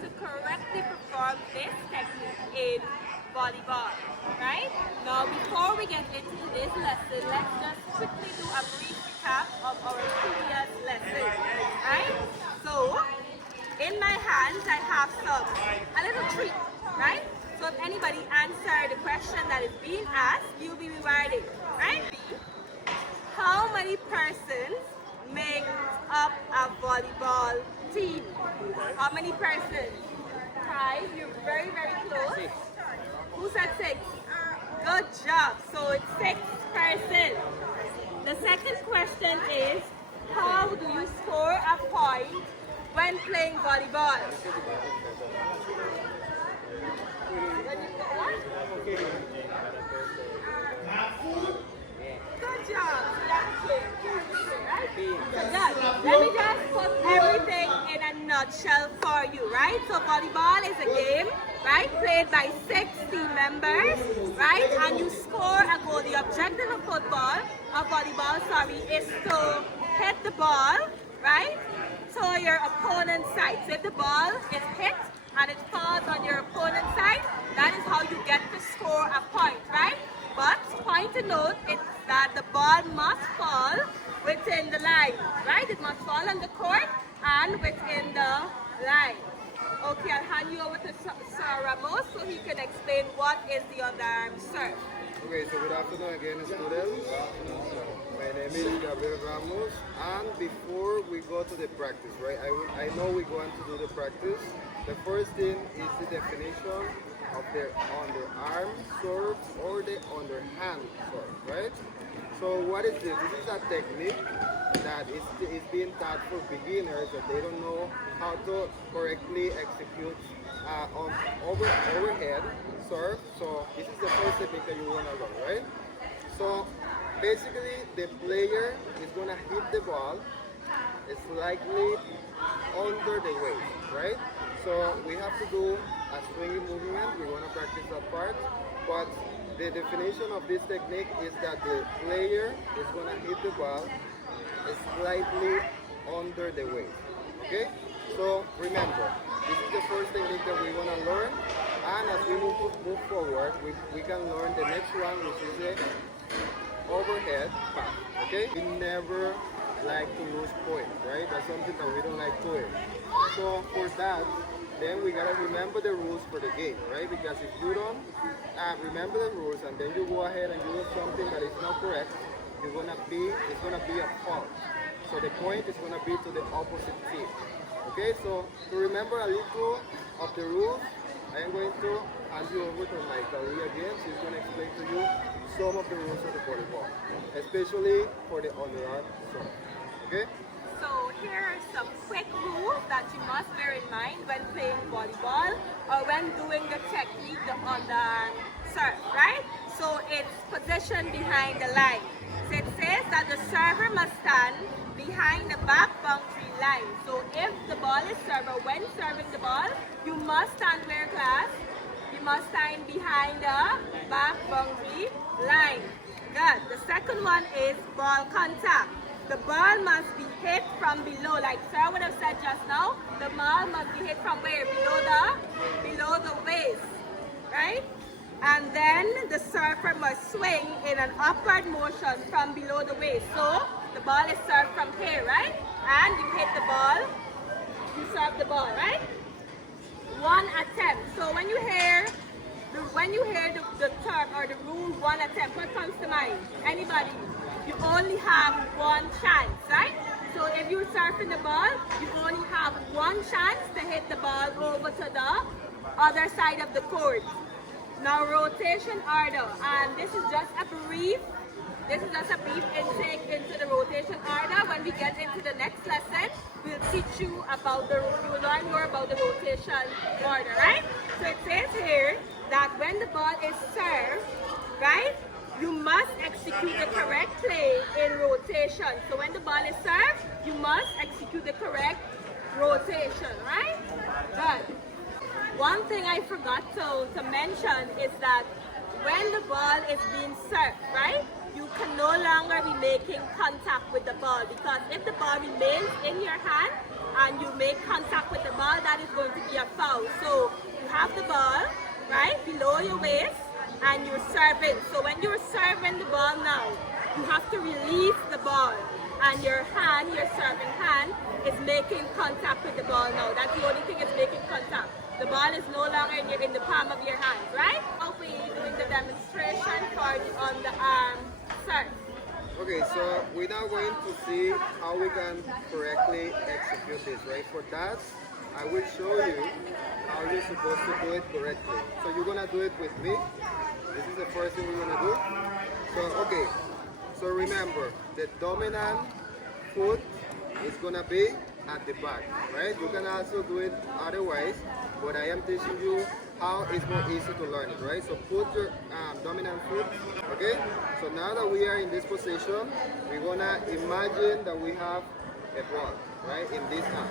to correctly perform this technique in volleyball, right? Now, before we get into this lesson, let's just quickly do a brief recap of our previous lesson, right? So, in my hands, I have a little treat, right? So if anybody answer the question that is being asked, you'll be rewarded, right? How many persons make up a volleyball team? How many persons? 5. You're very, very close. 6. Who said 6? Good job. So it's 6 persons. The second question is, how do you score a point when playing volleyball? Good job. Let me just put everything in a nutshell for you, right? So volleyball is a game, right, played by 6 team members, right? And you score a goal. The objective of volleyball, is to hit the ball, right, to your opponent's side. So if the ball is hit and it falls on your opponent's side, that is how you get to score a point, right? But point to note is that the ball must fall within the line, right? It must fall on the court and within the line. Okay, I'll hand you over to Sir Ramos so he can explain what is the underarm serve. Okay, so good afternoon again, students. My name is Gabriel Ramos, and before we go to the practice, right? I know we're going to do the practice. The first thing is the definition of the underarm serve or the underhand serve, right? So what is this? This is a technique that is being taught for beginners that they don't know how to correctly execute on overhead serve. So this is the first technique that you want to learn, right? So basically the player is going to hit the ball slightly under the waist, right? So we have to do a swinging movement. We're going to practice that part. But the definition of this technique is that the player is going to hit the ball slightly under the waist. Okay? So remember, this is the first technique that we want to learn. And as we move forward, we can learn the next one, which is the overhead pass. Okay? We never like to lose points, right? That's something that we don't like doing. So for that, then we gotta remember the rules for the game, right? Because if you don't remember the rules and then you go ahead and you do something that is not correct, it's gonna be a fault. So the point is gonna be to the opposite team. Okay, so to remember a little of the rules, I am going to hand you over to my colleague again. She's gonna explain to you some of the rules of the volleyball, especially for the underarm serve. Okay? So here are some quick rules that you must bear in mind when playing volleyball or when doing the technique on the serve, right? So it's position behind the line. So it says that the server must stand behind the back boundary line. So if the ball is served, or when serving the ball, you must stand where, class? You must stand behind the back boundary line. Good. The second one is ball contact. The ball must be hit from below, like Sir would have said just now. The ball must be hit from where? Below the waist, right? And then the server must swing in an upward motion from below the waist. So the ball is served from here, right? And you hit the ball, you serve the ball, right? One attempt. So when you hear the term or the rule one attempt, what comes to mind? Anybody? You only have one chance, right? So if you're surfing the ball, you only have one chance to hit the ball over to the other side of the court. Now rotation order, and this is just a brief intake into the rotation order. When we get into the next lesson, we'll teach you about you'll learn more about the rotation order, right? So it says here that when the ball is served, right, you must execute the correct play in rotation. So when the ball is served, you must execute the correct rotation, right? Good. One thing I forgot to mention is that when the ball is being served, right, you can no longer be making contact with the ball, because if the ball remains in your hand, and you make contact with the ball, that is going to be a foul. So you have the ball, right, below your waist, and you're serving. So when you're serving the ball now, you have to release the ball, and your hand, your serving hand, is making contact with the ball now. That's the only thing is making contact. The ball is no longer in the palm of your hand, right? Now we're doing the demonstration for the underarm serve. Okay, so we're now going to see how we can correctly execute this, right? For that, I will show you how you're supposed to do it correctly. So you're gonna do it with me. This is the first thing we're gonna do. So, okay, so remember, the dominant foot is gonna be at the back, right? You can also do it otherwise, but I am teaching you how it's more easy to learn it, right? So put your dominant foot, okay? So now that we are in this position, we're gonna imagine that we have a ball, right, in this hand.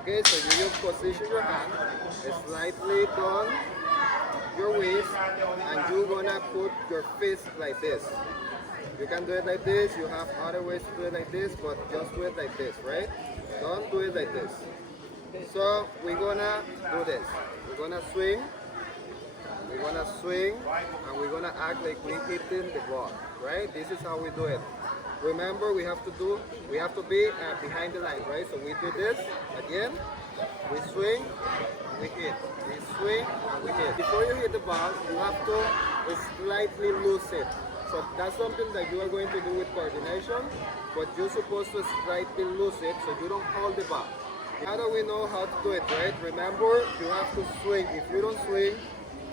Okay, so you just position your hand slightly down your waist, and you're gonna put your fist like this. You can do it like this, you have other ways to do it like this, but just do it like this, right? Don't do it like this. So we're gonna do this. We're gonna swing, and we're gonna act like we're hitting the ball, right? This is how we do it. Remember, we have to be behind the line, right? So we do this again. We swing, we hit. We swing, and we hit. Before you hit the ball, you have to slightly loose it. So that's something that you are going to do with coordination, but you're supposed to slightly loose it so you don't hold the ball. Now that we know how to do it, right? Remember, you have to swing. If you don't swing,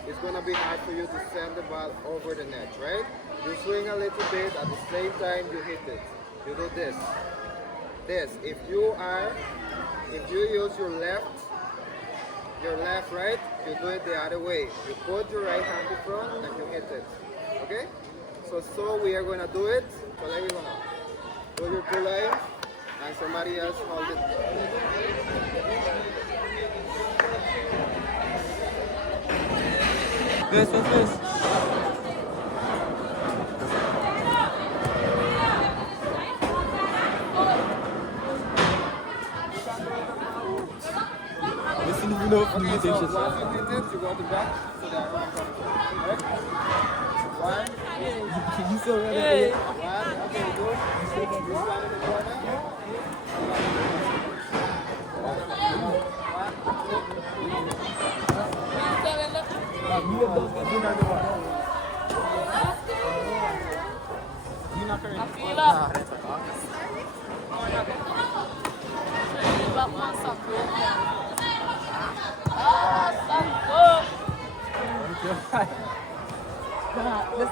it's gonna be hard for you to send the ball over the net, right? You swing a little bit, at the same time you hit it. You do this. This. If you use your left, right, you do it the other way. You put your right hand in front and you hit it. Okay? So we are gonna do it. So let me go now. Do your two lines and somebody else hold it. This. Listen, you know, from the Okay, so once you hit it, you go to the back. So that right? One. You so ready? One. Okay, good. You stand in the corner.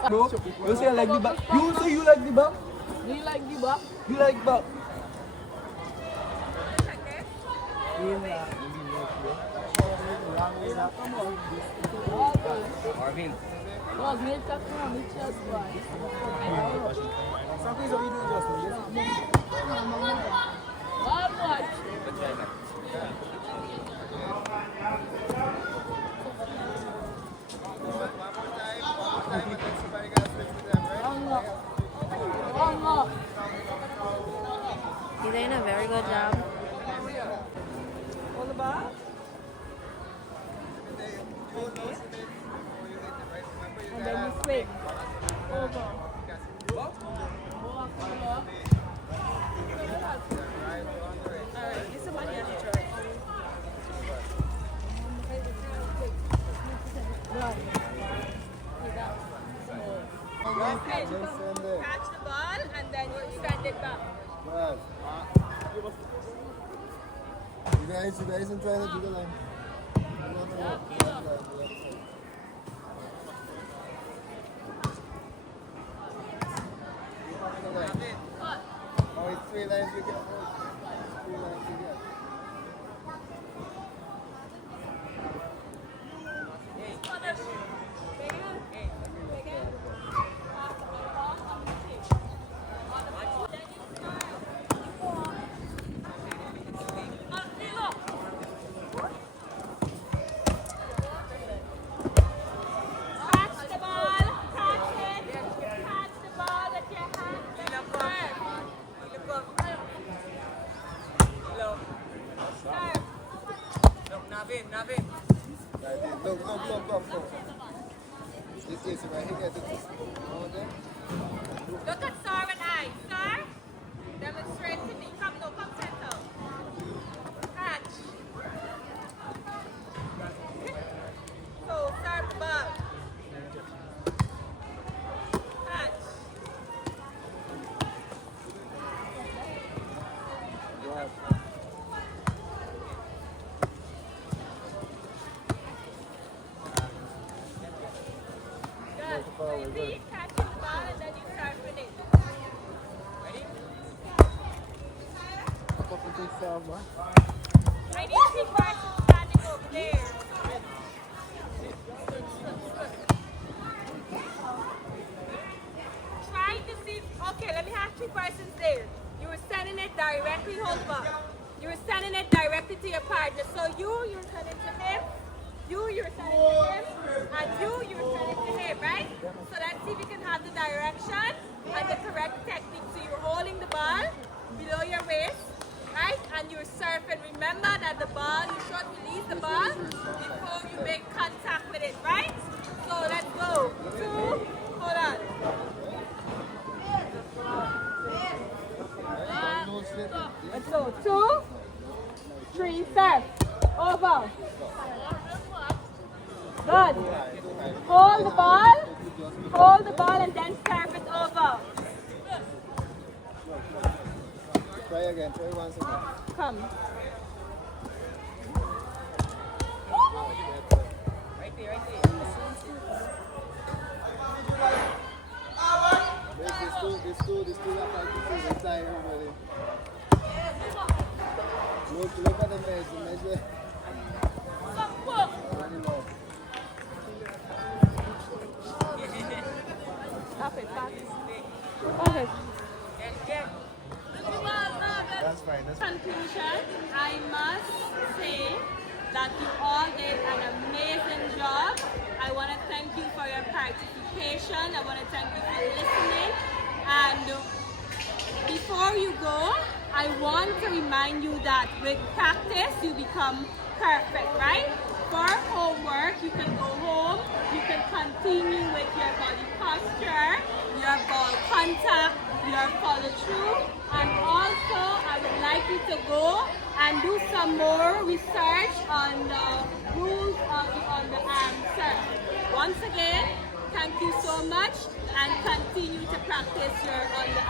Bro, you say I like the back. You say you like the back. Do you like the back? You like back. Marvin. Was made to come with chest boy. Something so we do just All boy. You're doing a very good job. On the ball. And then you swing. Over. Alright, give somebody else a try. Okay, catch the ball and then you send it back. Yes. You guys are trying to do the line. Oh, it's 3 lines you get. 3 lines you get. Look. This is right here. Look at Sir and I. Sir, demonstrate to me. Come, no, come center. Catch. So, serve the ball. Catch. Good. So you see, catching the ball and then you serve with it. Ready? I need to see person standing over there. Try to see. Okay, let me have two persons there. You were sending it directly, hold up. You were sending it directly to your partner. So you're sending to him. You're sending to him. And you're sending to him, right? So let's see if we can have the direction and the correct technique. So you're holding the ball below your waist, right? And you're surfing. Remember that the ball, you should release the ball before you make contact with it, right? So let's go. 2, hold on. 1, let's go. 2, 3, serve. Over. Good. Hold the ball and then serve it over. Try again. Try once again. Come. This two are practicing this side already. Look at the measure. Very low. Stop it, back. Okay. That's fine. Conclusion, I must say that you all did an amazing job. I want to thank you for your participation. I want to thank you for listening. And before you go, I want to remind you that with practice, you become perfect, right? For homework, you can go home, you can continue with your body posture, your ball contact, your follow through, and also I would like you to go and do some more research on the rules of the underarm serve. Once again, thank you so much and continue to practice your underarm.